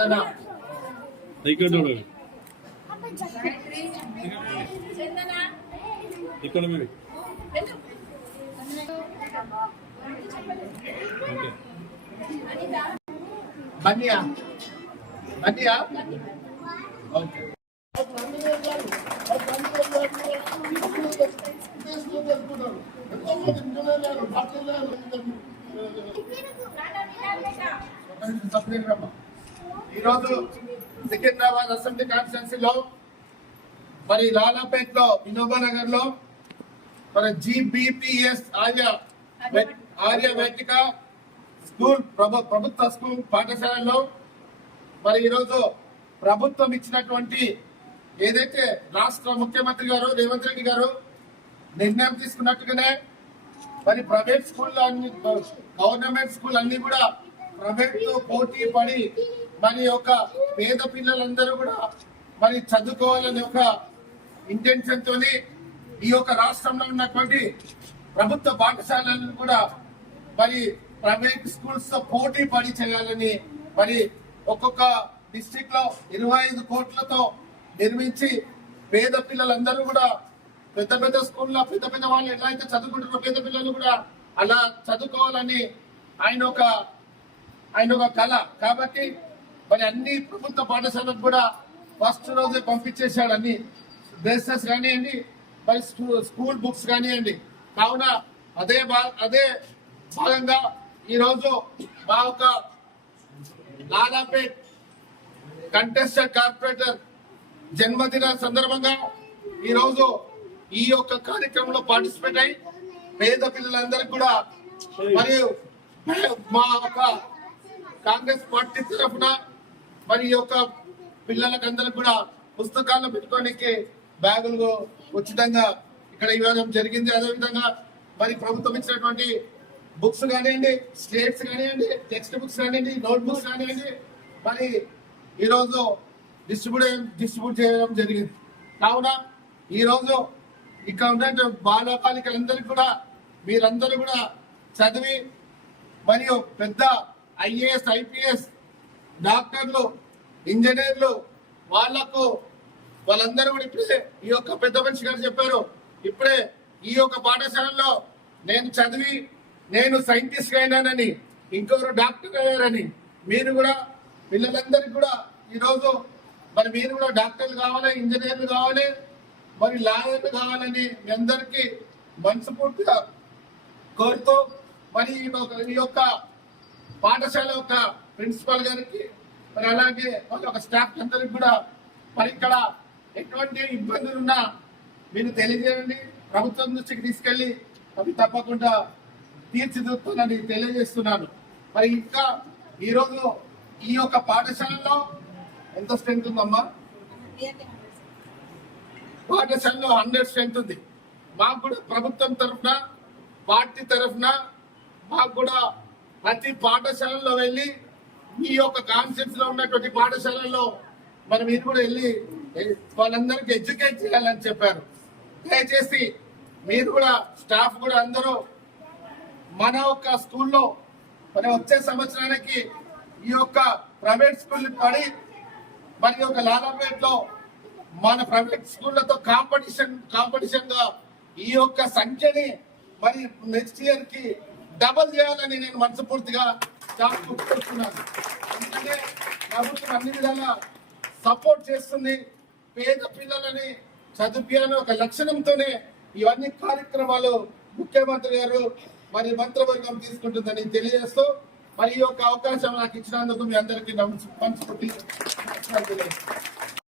ఇక్కడ మీరు బన్నియా బన్నియా ఓకే ఈరోజు సికింద్రాబాద్ అసెంబ్లీ కాన్స్టిట్యున్సీలో మరి లాలాపేట్ లో వినోబా నగర్ లో మరి GBPS ఆర్య వైదిక స్కూల్ ప్రభుత్వ స్కూల్ పాఠశాలలో మరి ఈరోజు ప్రభుత్వం ఇచ్చినటువంటి ఏదైతే రాష్ట్ర ముఖ్యమంత్రి గారు రేవంత్ రెడ్డి గారు నిర్ణయం తీసుకున్నట్టుగానే మరి ప్రైవేట్ స్కూల్ అన్ని గవర్నమెంట్ స్కూల్ అన్ని కూడా ప్రైవేట్ తో పోటీ పడి మరి ఒక పేద పిల్లలందరూ కూడా మరి చదువుకోవాలని ఒక ఇంటెన్షన్ తోని ఈ యొక్క రాష్ట్రంలో ఉన్నటువంటి ప్రభుత్వ పాఠశాలలను కూడా మరి ప్రైవేట్ స్కూల్స్ తో పోటీ పడి చేయాలని మరి ఒక్కొక్క డిస్ట్రిక్ట్ లో 25 కోట్లతో నిర్మించి పేద పిల్లలందరూ కూడా పెద్ద పెద్ద స్కూల్లో పెద్ద పెద్ద వాళ్ళు ఎట్లా అయితే చదువుకుంటారో పేద పిల్లలు కూడా అలా చదువుకోవాలని ఆయన ఒక కళ. కాబట్టి మరి అన్ని ప్రభుత్వ పాఠశాలకు కూడా ఫస్ట్ రోజే పంపించేశాడు. అన్ని డ్రెస్సెస్ కానివ్వండి, మరి స్కూల్ బుక్స్ కానివ్వండి. కావున అదే భాగంగా ఈరోజు మా ఒక లాలాపేట్ కంటెస్టెడ్ కార్పొరేటర్ జన్మదిన సందర్భంగా ఈరోజు ఈ యొక్క కార్యక్రమంలో పార్టిసిపేట్ అయి పేద పిల్లలందరికీ కూడా మరియు మా ఒక కాంగ్రెస్ పార్టీ తరఫున మరి ఈ యొక్క పిల్లలకు అందరికి కూడా పుస్తకాలు పెట్టుకోనికి బ్యాగులు ఉచితంగా ఇక్కడ ఇవ్వడం జరిగింది. అదేవిధంగా మరి ప్రభుత్వం ఇచ్చినటువంటి బుక్స్ కానివ్వండి, స్లేట్స్ కానివ్వండి, టెక్స్ట్ బుక్స్ కానివ్వండి, నోట్ బుక్స్ కానివ్వండి మరి ఈరోజు డిస్ట్రిబ్యూట్ చేయడం జరిగింది. కావున ఈరోజు ఇక్కడ ఉన్న బాలబాలికలందరికీ కూడా మీరందరూ కూడా చదివి మరియు పెద్ద IAS IPS డాక్టర్లు ఇంజనీర్లు వాళ్ళందరూ కూడా ఇప్పుడే ఈ యొక్క పెద్ద మనిషి గారు చెప్పారు, ఇప్పుడే ఈ యొక్క పాఠశాలలో నేను చదివి నేను సైంటిస్ట్ అయినానని, ఇంకొకరు డాక్టర్ అయ్యారని, మీరు కూడా పిల్లలందరికీ కూడా ఈరోజు మరి మీరు కూడా డాక్టర్లు కావాలి, ఇంజనీర్లు కావాలి, మరి లాయర్లు కావాలని మీ అందరికీ మనస్ఫూర్తిగా కోరుతూ మరి ఈ యొక్క పాఠశాల యొక్క ప్రిన్సిపల్ గారికి మరి అలాగే వాళ్ళ యొక్క స్టాఫ్ అందరికి కూడా మరి ఇక్కడ ఎటువంటి ఇబ్బందులున్నా మీరు తెలియజేయండి. ప్రభుత్వం దృష్టికి తీసుకెళ్లి అవి తప్పకుండా తీర్చిదిద్దుతానని తెలియజేస్తున్నాను. మరి ఇంకా ఈరోజు ఈ యొక్క పాఠశాలలో ఎంత స్ట్రెంత్ ఉందమ్మా? పాఠశాలలో 100 స్ట్రెంత్ ఉంది. మాకు కూడా ప్రభుత్వం తరఫున పార్టీ తరఫున మాకు కూడా ప్రతి పాఠశాలలో వెళ్ళి ఈ యొక్క కాన్సెప్ట్స్ లో ఉన్నటువంటి పాఠశాలల్లో మరి మీరు కూడా వెళ్ళి వాళ్ళందరికీ ఎడ్యుకేట్ చేయాలని చెప్పారు. దయచేసి మీరు కూడా స్టాఫ్ కూడా అందరూ మన యొక్క స్కూల్లో మరి వచ్చే సంవత్సరానికి ఈ యొక్క ప్రైవేట్ స్కూల్ పడి మరి ఒక లాలాపేట్ లో మన ప్రైవేట్ స్కూళ్లతో కాంపిటీషన్ గా ఈ యొక్క సంఖ్యని మరి నెక్స్ట్ ఇయర్ కి డబల్ చేయాలని నేను మనస్ఫూర్తిగా కోరుతున్నాను. ఎందుకంటే ప్రభుత్వం అన్ని విధాలా సపోర్ట్ చేస్తుంది. పేద పిల్లలని చదివించాలని ఒక లక్షణంతోనే ఇవన్నీ కార్యక్రమాలు ముఖ్యమంత్రి గారు మరి మంత్రివర్గం తీసుకుంటుందని తెలియజేస్తూ మరి ఈ యొక్క అవకాశం నాకు ఇచ్చినందుకు మీ అందరికీ మనస్ఫూర్తి